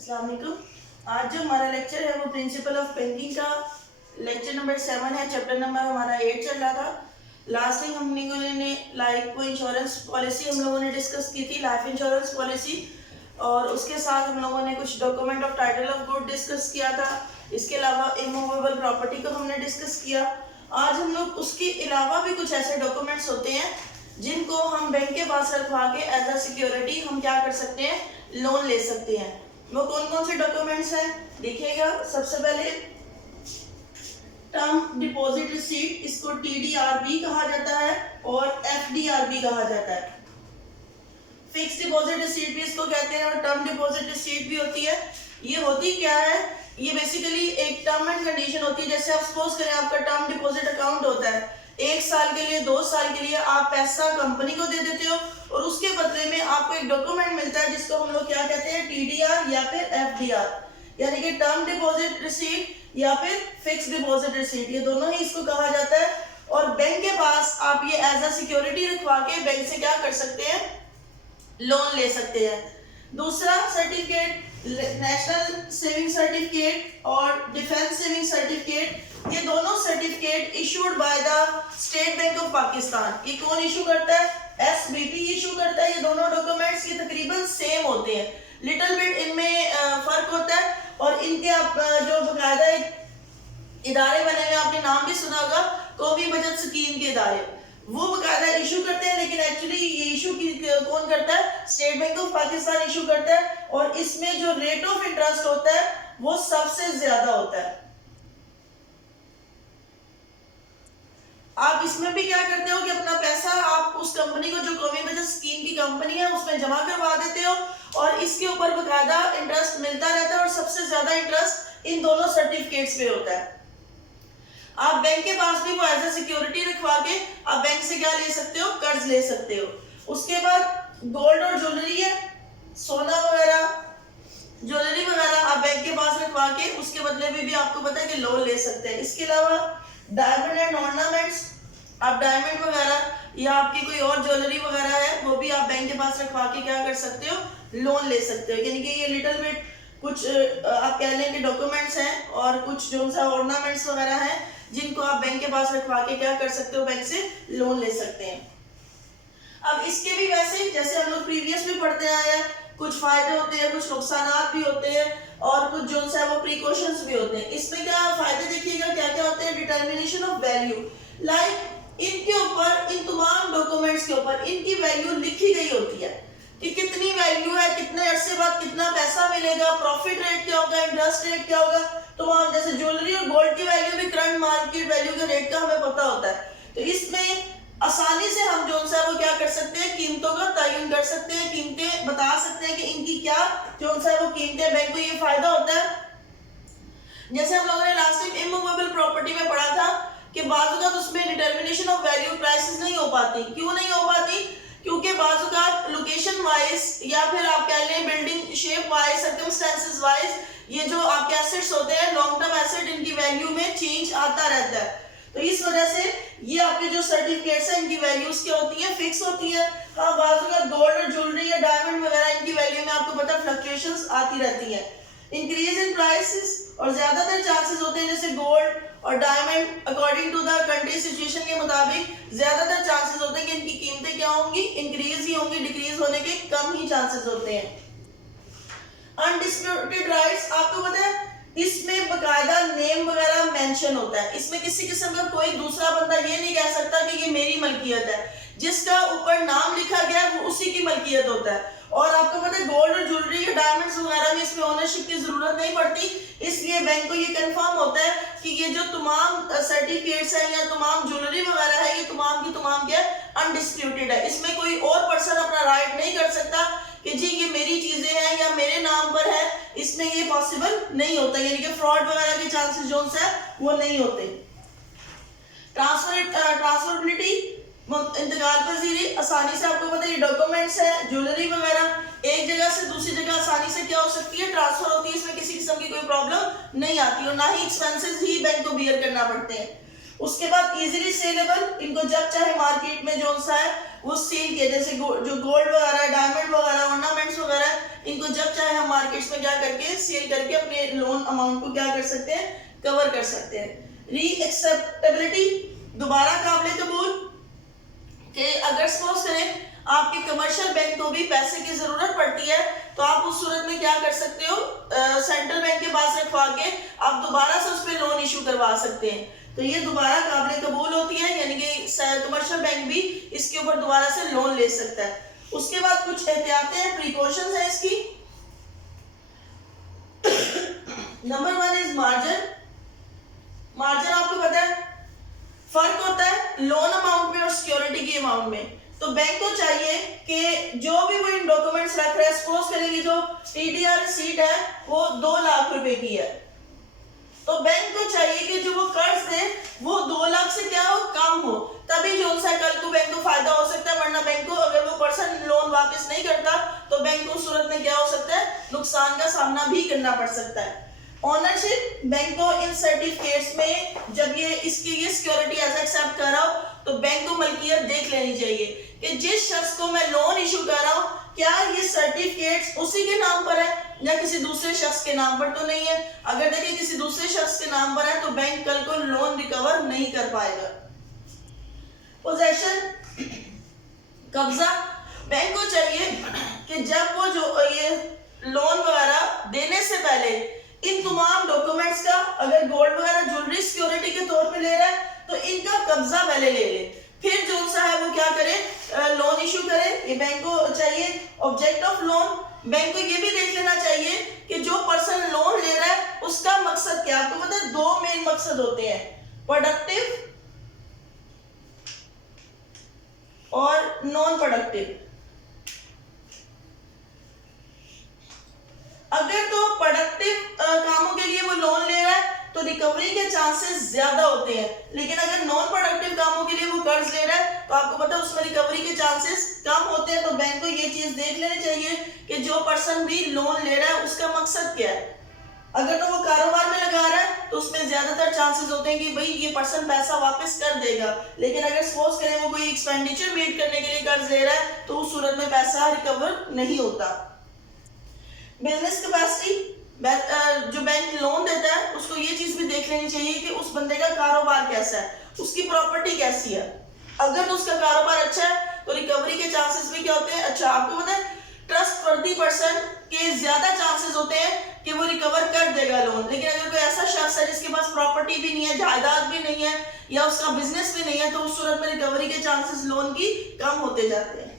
अस्सलाम वालेकुम। आज जो हमारा लेक्चर है वो प्रिंसिपल ऑफ बैंकिंग का लेक्चर नंबर 7 है। चैप्टर नंबर हमारा 8 चल रहा था। लास्ट टाइम हम लोगों ने लाइफ इंश्योरेंस पॉलिसी हम लोगों ने डिस्कस की थी, लाइफ इंश्योरेंस पॉलिसी, और उसके साथ हम लोगों ने कुछ document of title of good discuss किया था। इसके अलावा इमूवेबल प्रॉपर्टी को हमने डिस्कस किया। आज हम लोग उसके अलावा भी कुछ ऐसे डॉक्यूमेंट्स होते हैं जिनको हम बैंक के पास रखवा के एज अ सिक्योरिटी हम क्या कर सकते हैं, लोन ले सकते हैं। वो कौन कौन से डॉक्यूमेंट्स हैं देखिएगा। सबसे पहले टर्म डिपॉजिट रिसीट, इसको TDRB कहा जाता है और FDRB कहा जाता है। फिक्स डिपॉजिट रिसीट भी इसको कहते हैं और टर्म डिपॉजिट रिसीट भी होती है। ये होती क्या है, ये बेसिकली एक टर्म एंड कंडीशन होती है। जैसे आप सपोज करें आपका टर्म डिपॉजिट अकाउंट होता है, 1 साल के लिए 2 साल के लिए आप पैसा कंपनी को दे देते हो और उसके बदले में आपको एक डॉक्यूमेंट मिलता है जिसको हम लोग क्या कहते हैं, TDR या फिर FDR, यानी कि टर्म डिपॉजिट रिसीट या फिर फिक्स डिपॉजिट रिसीट, ये दोनों ही इसको कहा जाता है। और बैंक के पास आप ये एज अ सिक्योरिटी रखवा के बैंक से क्या कर सकते हैं, लोन ले सकते हैं। दूसरा सर्टिफिकेट, नेशनल सेविंग सर्टिफिकेट और डिफेंस सेविंग सर्टिफिकेट, ये दोनों certificate issued by the state bank of Pakistan. ये कौन इशू करता है, SBP इशू करता है। ये दोनों डॉक्यूमेंट्स ये तकरीबन सेम होते हैं, लिटिल बिट इनमें फर्क होता है। और इनके आप जो बकायदा इदारे बने हुए, आपने नाम भी सुना होगा, कौमी बचत स्कीम के इदारे, वो बकायदा इशू करते हैं। लेकिन एक्चुअली ये इशू कौन करता है, state bank of Pakistan issue करता है। और इसमें जो रेट ऑफ इंटरेस्ट होता है वो सबसे ज्यादा होता है। आप इसमें भी क्या करते हो कि अपना पैसा आप उस कंपनी को, जो कौमी बचत स्कीम की कंपनी है, उसमें जमा करवा देते हो और इसके ऊपर बकायदा इंटरेस्ट मिलता रहता है और सबसे ज्यादा इंटरेस्ट इन दोनों सर्टिफिकेट्स पे होता है। आप बैंक के पास भी वो एज ए सिक्योरिटी रखवा के आप बैंक से क्या ले सकते हो, कर्ज ले सकते हो। उसके बाद गोल्ड और ज्वेलरी है, सोना वगैरह, ज्वेलरी वगैरह आप बैंक के पास रखवा के उसके बदले में भी आपको पता है कि लोन ले सकते हैं। इसके अलावा डायमंड एंड ऑर्नामेंट्स, आप डायमंड वगैरह या आपकी कोई और ज्वेलरी वगैरह है वो भी आप बैंक के पास रखवा के क्या कर सकते हो, लोन ले सकते हो। यानी कि ये लिटिल बिट कुछ आप कह लें कि डॉक्यूमेंट्स हैं और कुछ जो सा ऑर्नामेंट्स वगैरह हैं जिनको आप बैंक के पास रखवा के क्या कर सकते हो, बैंक से लोन ले सकते हैं। अब इसके भी वैसे जैसे हम लोग प्रीवियस में पढ़ते आए हैं, कुछ फायदे होते हैं, कुछ नुकसान भी होते हैं और कुछ जो है वो प्रिकॉशंस भी होते हैं। इसमें क्या फायदे देखिएगा क्या क्या होते हैं, डिटर्मिनेशन ऑफ वैल्यू, लाइक इनके ऊपर, इन तमाम डॉक्यूमेंट्स के ऊपर इनकी वैल्यू लिखी गई होती है कि कितनी वैल्यू है, कितने अरसे बाद कितना पैसा मिलेगा, प्रॉफिट रेट क्या होगा, इंटरेस्ट रेट क्या होगा। तो वहां जैसे ज्वेलरी और गोल्ड की वैल्यू भी करंट मार्केट वैल्यू के रेट का हमें पता होता है। तो इसमें आसानी से हम जो है वो क्या कर सकते हैं, कीमतों का तयन कर सकते हैं, कीमतें बता सकते हैं कि इनकी क्या जो है वो कीमतें। बैंक को ये फायदा होता है। जैसे हम लोगों ने लास्ट टाइम इमूवेबल प्रॉपर्टी में पढ़ा था कि बाजुकात उसमें डिटर्मिनेशन ऑफ वैल्यू प्राइसेस नहीं हो पाती। क्यों नहीं हो पाती, क्योंकि बाजुकात लोकेशन वाइज या फिर आप कह लें building shape wise, circumstances wise, ये जो आपके एसेट्स होते हैं लॉन्ग टर्म एसेट, इनकी वैल्यू में चेंज आता रहता है। तो इस वजह से ये आपके जो सर्टिफिकेट्स हैं इनकी वैल्यूज क्या होती है, फिक्स होती है। हाँ, बाजुकात गोल्ड और ज्वेलरी या डायमंड वगैरह इनकी वैल्यू में आपको पता फ्लक्चुएशंस आती रहती है। इंक्रीज इन प्राइसेस, और ज्यादातर चांसेस होते हैं जैसे गोल्ड और diamond according to the country situation के मुताबिक ज्यादातर चांसेस होते हैं कि इनकी कीमतें क्या होंगी, इंक्रीज ही होंगी, डिक्रीज होने के कम ही चांसेस होते हैं। अनडिस्प्यूटेड राइट्स, आपको पता है इसमें बकायदा नेम वगैरह मेंशन होता है। इसमें किसी किस्म का कोई दूसरा बंदा ये नहीं कह सकता कि ये मेरी मलकियत है। जिसका ऊपर नाम लिखा गया है वो उसी की मलकियत होता है। और आपको पता है गोल्ड और ज्वेलरी या डायमंड्स वगैरह में इसमें ओनरशिप की जरूरत नहीं पड़ती। इसलिए बैंक को ये कंफर्म होता है कि ये जो तमाम सर्टिफिकेट्स हैं या तमाम ज्वेलरी वगैरह है, ये तमाम की तमाम क्या अनडिस्प्यूटेड है। इसमें कोई और पर्सन अपना राइट नहीं कर सकता कि जी ये मेरी चीजें हैं या मेरे नाम पर है। इसमें ये पॉसिबल नहीं होता, यानी कि फ्रॉड वगैरह के चांसेस जो है वो नहीं होते। ट्रांसफरेबिलिटी, इंतकाल पजीरी, आसानी से आपको पता है ये डॉक्यूमेंट्स है, ज्वेलरी वगैरह एक जगह से दूसरी जगह आसानी से क्या हो सकती है, ट्रांसफर होती है। इसमें किसी किस्म की कोई प्रॉब्लम नहीं आती और ना ही एक्सपेंसेस ही बैंक को बियर करना पड़ते हैं। उसके बाद इजीली सेलेबल, इनको जब चाहे मार्केट में जो सा है वो सेल किया, जैसे जो गोल्ड वगैरह, डायमंड वगैरह, ऑर्नामेंट्स वगैरह, इनको जब चाहे हम मार्केट्स में क्या करके सेल करके अपने लोन अमाउंट को क्या कर सकते हैं, कवर कर सकते हैं। री एक्सेप्टेबिलिटी, दोबारा काबिल कबूल, कि अगर सपोज करें आपके कमर्शियल बैंक को भी पैसे की जरूरत पड़ती है तो आप उस सूरत में क्या कर सकते हो, सेंट्रल बैंक के पास रखवा के आप दोबारा से उस पर लोन इशू करवा सकते हैं, तो ये दोबारा काबिल कबूल होती है, यानी कि कमर्शियल बैंक भी इसके ऊपर दोबारा से लोन ले सकता है। उसके बाद कुछ एहतियातें हैं, प्रिकॉशंस हैं इसकी। Number 1 is margin. मार्जिन आपको पता है फर्क होता है लोन अमाउंट में और सिक्योरिटी की अमाउंट में। तो बैंक को चाहिए कि जो भी वो इन डॉक्यूमेंट्स रख रहा है, सपोज करेंगे जो टीडीआर रिसीट है वो 2 लाख रुपए की है, तो बैंक को चाहिए कि जो वो कर्ज दे वो 2 लाख से क्या हो, कम हो, तभी जो सा कल को बैंक को फायदा हो सकता है, वरना बैंक को अगर वो पर्सन लोन वापस नहीं करता तो बैंक को उस सूरत में क्या हो सकता है, नुकसान का सामना भी करना पड़ सकता है। ऑनरशिप, बैंक को इन सर्टिफिकेट्स में जब ये इसकी ये सिक्योरिटी एज एक्सेप्ट कर रहा हो तो बैंक को मलकियत देख लेनी चाहिए कि जिस शख्स को मैं लोन इशू कर रहा हूँ क्या ये सर्टिफिकेट्स उसी के नाम पर है या किसी दूसरे शख्स के नाम पर तो नहीं है। अगर देखिए किसी दूसरे शख्स के नाम पर है तो बैंक कल को लोन रिकवर नहीं कर पाएगा। पोजेशन, कब्जा, बैंक को चाहिए कि जब वो जो ये लोन वगैरह देने से पहले इन तमाम डॉक्यूमेंट्स का, अगर गोल्ड वगैरह ज्वेलरी सिक्योरिटी के तौर पे ले रहा है तो इनका कब्जा पहले ले ले, फिर जो सा है वो क्या करे, लोन इशू करे। ये बैंक को चाहिए। ऑब्जेक्ट ऑफ लोन, बैंक को ये भी देख लेना चाहिए कि जो पर्सन लोन ले रहा है उसका मकसद क्या। आपको पता है 2 मेन मकसद होते हैं, प्रोडक्टिव और नॉन प्रोडक्टिव। अगर तो प्रोडक्टिव कामों के लिए वो लोन ले रहा है तो रिकवरी के चांसेस ज्यादा होते हैं, लेकिन अगर नॉन प्रोडक्टिव कामों के लिए वो कर्ज ले रहा है तो आपको पता है उसमें रिकवरी के चांसेस कम होते हैं। तो बैंक को ये चीज देख लेनी चाहिए कि जो पर्सन भी लोन ले रहा है उसका मकसद क्या है। अगर तो वो कारोबार में लगा रहा है तो उसमें ज्यादातर चांसेस होते हैं कि भाई ये पर्सन पैसा वापस कर देगा, लेकिन अगर सपोज करें वो कोई एक्सपेंडिचर मीट करने के लिए कर्ज ले रहा है तो उस सूरत में पैसा रिकवर नहीं होता। बिजनेस कैपेसिटी, जो बैंक लोन देता है उसको ये चीज भी देख लेनी चाहिए कि उस बंदे का कारोबार कैसा है, उसकी प्रॉपर्टी कैसी है। अगर तो उसका कारोबार अच्छा है तो रिकवरी के चांसेस भी क्या होते हैं, अच्छा। आपको पता है ट्रस्टवर्दी पर्सन के ज्यादा चांसेस होते हैं कि वो रिकवर कर देगा लोन, लेकिन अगर कोई ऐसा शख्स है जिसके पास प्रॉपर्टी भी नहीं है, जायदाद भी नहीं है या उसका बिजनेस भी नहीं है तो उस सूरत में रिकवरी के चांसेस लोन की कम होते जाते हैं।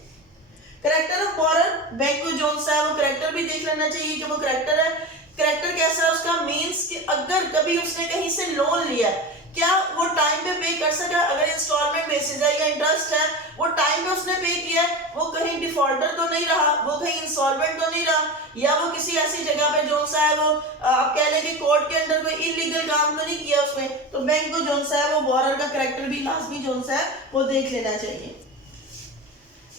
करेक्टर ऑफ बोरर, बैंक को जो सा है वो करेक्टर भी देख लेना चाहिए कि वो करेक्टर है, करेक्टर कैसा है उसका, मींस कि अगर कभी उसने कहीं से लोन लिया क्या वो टाइम पे पे कर सका, अगर इंस्टॉलमेंट बेसिस है या इंटरेस्ट है वो टाइम पे उसने पे किया, वो कहीं डिफॉल्टर तो नहीं रहा, वो कहीं इंसॉल्वेंट तो नहीं रहा, या वो किसी ऐसी जगह पे जो सा है वो आप कह लें कि कोर्ट के अंदर कोई इलीगल काम तो नहीं किया उसमें। तो बैंक को जो सा है वो बोरर का करेक्टर भी लाजमी जो सा है वो देख लेना चाहिए।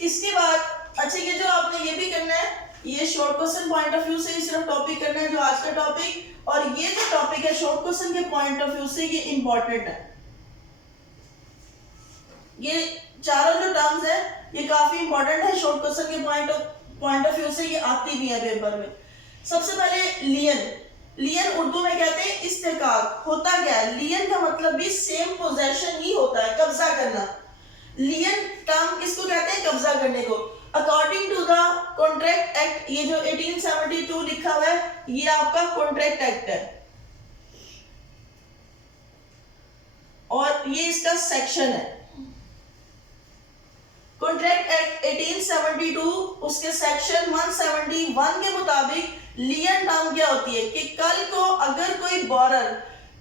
इसके बाद अच्छा ये जो आपने ये भी करना है, ये short question point of view से ही सिर्फ टॉपिक करना है जो आज का टॉपिक, और ये जो टॉपिक है शॉर्ट क्वेश्चन के पॉइंट ऑफ व्यू से ये इंपॉर्टेंट है। ये चारों जो टर्म्स है ये काफी इंपॉर्टेंट है, शॉर्ट क्वेश्चन के पॉइंट ऑफ व्यू से ये आती भी है पेपर में। सबसे पहले लियन, लियन उर्दू में कहते हैं इस्तेकाक। होता क्या है, लियन का मतलब भी सेम पोजेशन ही होता है, कब्जा करना। लियन टर्म किसको कहते हैं, कब्जा करने को। According to the contract act, ये जो 1872 लिखा हुआ है ये आपका कॉन्ट्रैक्ट एक्ट है और ये इसका सेक्शन है। कॉन्ट्रैक्ट एक्ट 1872 उसके सेक्शन 171 के मुताबिक लियन टर्म क्या होती है कि कल को अगर कोई बोरर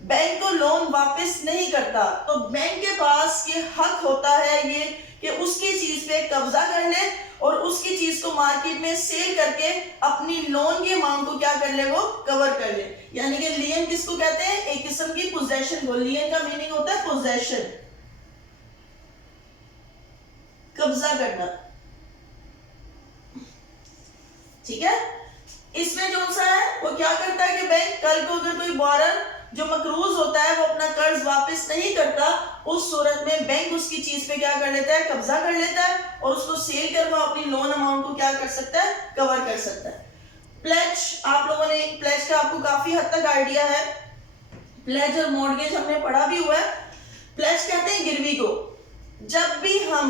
बैंक को लोन वापस नहीं करता तो बैंक के पास ये हक होता है ये कि उसकी चीज पे कब्जा कर ले और उसकी चीज को मार्केट में सेल करके अपनी लोन की अमाउंट को क्या कर ले, वो कवर कर ले। यानी कि लियन किसको कहते हैं, एक किस्म की पोजेशन को। लियन का मीनिंग होता है पोजेशन, कब्जा करना, ठीक है। इसमें जो सा है वो क्या करता है कि बैंक कल को अगर कोई बोरर जो मकरूज होता है वो अपना कर्ज वापस नहीं करता, उस सूरत में बैंक उसकी चीज पे क्या कर लेता है, कब्जा कर लेता है और उसको सेल कर वो अपनी लोन अमाउंट को क्या कर सकता है, कवर कर सकता है। प्लेज, आप लोगों ने प्लेज का आपको काफी हद तक आइडिया है, प्लेज और मॉर्गेज हमने पढ़ा भी हुआ है। प्लेज कहते हैं गिरवी को। जब भी हम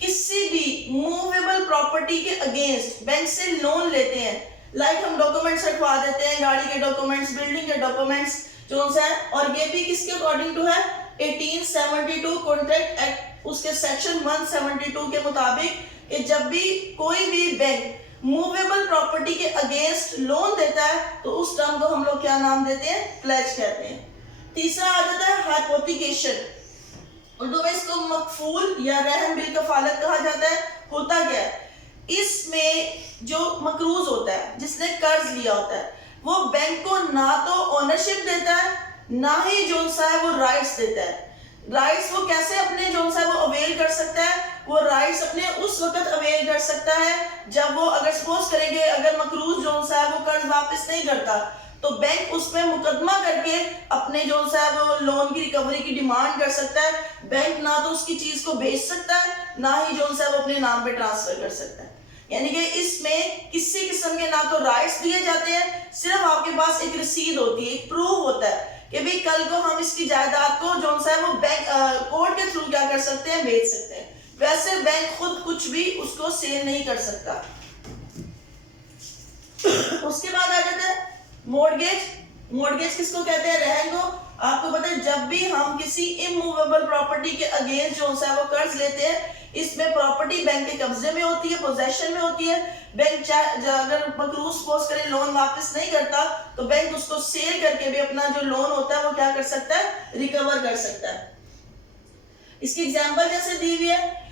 किसी भी मूवेबल प्रॉपर्टी के अगेंस्ट बैंक से लोन लेते हैं, लाइक हम डॉक्यूमेंट्स रखवा देते हैं, गाड़ी के डॉक्यूमेंट्स, बिल्डिंग के डॉक्यूमेंट्स जो है, और ये भी किसके अकॉर्डिंग टू है, 1872 कॉन्ट्रैक्ट एक्ट, उसके सेक्शन 172 के मुताबिक कि जब भी कोई भी बैंक मूवेबल प्रॉपर्टी के अगेंस्ट लोन देता है तो उस टर्म को हम लोग क्या नाम देते हैं, प्लेज कहते हैं। तीसरा आ जाता है हाइपोथिकेशन, उर्दू में इसको मकफूल या रहन बिल कफालत कहा जाता है। होता क्या है, इसमें जो मकरूज होता है, जिसने कर्ज लिया होता है, वो बैंक को ना तो ओनरशिप देता है, ना ही जो सा है वो राइट्स देता है। राइट्स वो कैसे अपने जो सा है वो अवेल कर सकता है, वो राइट्स अपने उस वक्त अवेल कर सकता है जब वो, अगर सपोज करेंगे अगर मकरूज जो सा है वो कर्ज वापस नहीं करता तो बैंक उस पर मुकदमा करके अपने जो सा है वो लोन की रिकवरी की डिमांड कर सकता है। बैंक ना तो उसकी चीज को बेच सकता है, ना ही जो सा है वो अपने नाम पे ट्रांसफर कर सकता है। यानी कि इसमें किसी किस्म के ना तो राइट्स दिए जाते हैं, सिर्फ आपके पास एक रसीद होती है, एक प्रूफ होता है कि भाई कल को हम इसकी जायदाद को जो सा है वो बैंक कोर्ट के थ्रू क्या कर सकते हैं, बेच सकते हैं। वैसे बैंक खुद कुछ भी उसको सेल नहीं कर सकता। उसके बाद आ जाता है मॉर्गेज। मॉर्गेज किसको कहते हैं, रहन को। आपको पता है जब भी हम किसी इमूवेबल प्रॉपर्टी के अगेंस्ट जो है वो कर्ज लेते हैं, इसमें प्रॉपर्टी बैंक के कब्जे में होती है, पोजेशन में होती है। बैंक अगर मकरूज सपोज करें लोन वापस नहीं करता तो बैंक उसको सेल करके भी अपना जो लोन होता है वो क्या कर सकता है, रिकवर कर सकता है। इसकी एग्जांपल जैसे दी हुई है,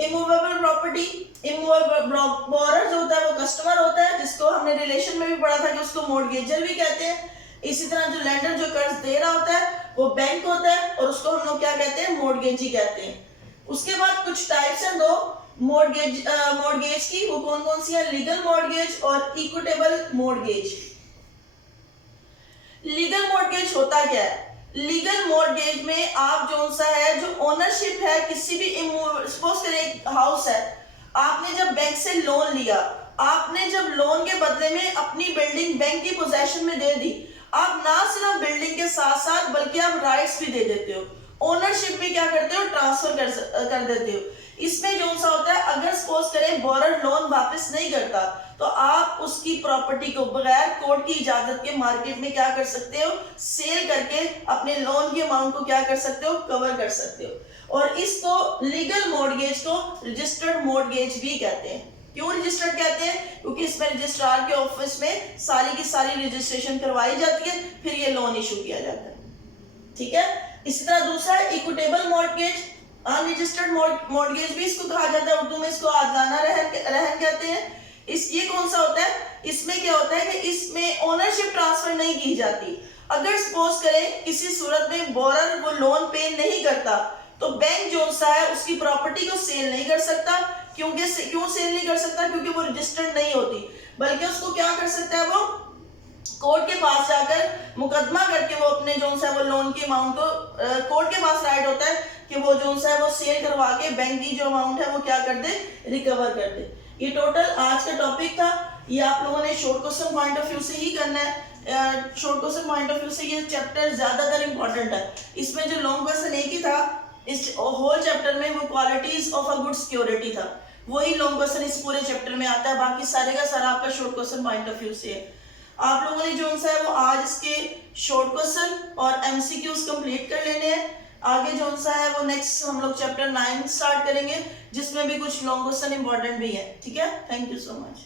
इमूवेबल प्रॉपर्टी, इमूवेबल बोरर जो होता है वो कस्टमर होता है, जिसको हमने रिलेशन में भी पढ़ा था कि उसको मॉर्गेजर भी कहते हैं। इसी तरह जो लेंडर जो कर्ज दे रहा होता है वो बैंक होता है और उसको हम लोग क्या कहते हैं, मॉर्गेजी कहते हैं। उसके बाद कुछ टाइप्स हैं दो मॉर्गेज की, वो कौन कौन सी है, लीगल मॉर्गेज और इक्विटेबल मॉर्गेज। लीगल मॉर्गेज होता क्या है, लीगल मॉर्गेज में आप जो सा है जो ओनरशिप है किसी भी, सपोज करें एक हाउस है, आपने जब बैंक से लोन लिया, आपने जब लोन के बदले में अपनी बिल्डिंग बैंक की पोजेशन में दे दी, आप ना सिर्फ बिल्डिंग के साथ साथ बल्कि आप राइट्स भी दे देते हो, ओनरशिप भी क्या करते हो, ट्रांसफर कर देते हो। इसमें जो सा होता है, अगर सपोज करें बोरर लोन वापस नहीं करता तो आप उसकी प्रॉपर्टी को बगैर कोर्ट की इजाजत के मार्केट में क्या कर सकते हो, सेल करके अपने लोन की अमाउंट को क्या कर सकते हो, कवर कर सकते हो। और इसको लीगल मॉर्गेज को रजिस्टर्ड मॉर्गेज भी कहते हैं। क्यों रजिस्टर्ड कहते हैं, क्योंकि इसमें रजिस्ट्रार के ऑफिस में सारी की सारी रजिस्ट्रेशन करवाई जाती है, फिर ये लोन इशू किया जाता है। ठीक है। इसी तरह दूसरा है इक्विटेबल मॉर्गेज, अनरजिस्टर्ड मॉर्गेज भी इसको कहा जाता है, उर्दू में इसको आज़ादाना रहन कहते हैं। ये कौन सा होता है, इसमें क्या होता है कि इसमें ओनरशिप ट्रांसफर नहीं की जाती। अगर सपोज करें किसी सूरत में बोरर वो लोन पे नहीं करता तो बैंक जो सा है उसकी प्रॉपर्टी को सेल नहीं कर सकता। क्यों सेल नहीं कर सकता, क्योंकि वो रजिस्टर्ड नहीं होती, बल्कि उसको क्या कर सकता है, वो कोर्ट के पास जाकर मुकदमा करके वो अपने जो सा वो लोन की अमाउंट को, कोर्ट के पास राइट होता है कि वो जो सा है वो सेल करवा के बैंक की जो अमाउंट है वो क्या कर दे, रिकवर कर दे। ये टोटल आज का टॉपिक था। ये आप लोगों ने short question point of view से ही करना है। Short question point of view से ये चैप्टर ज्यादातर इंपॉर्टेंट है। इसमें जो लॉन्ग क्वेश्चन एक ही था, इस होल चैप्टर में वो qualities of a good security था, वही लॉन्ग क्वेश्चन इस पूरे चैप्टर में आता है। बाकी सारे का सारा आपका short question point of view से है। आप लोगों ने जो सा है वो आज इसके शॉर्ट क्वेश्चन और एमसीक्यूज कंप्लीट कर लेने हैं। आगे जो सा है वो नेक्स्ट हम लोग चैप्टर 9 स्टार्ट करेंगे, जिसमें भी कुछ लॉन्ग क्वेश्चन इंपॉर्टेंट भी है। ठीक है, थैंक यू सो मच।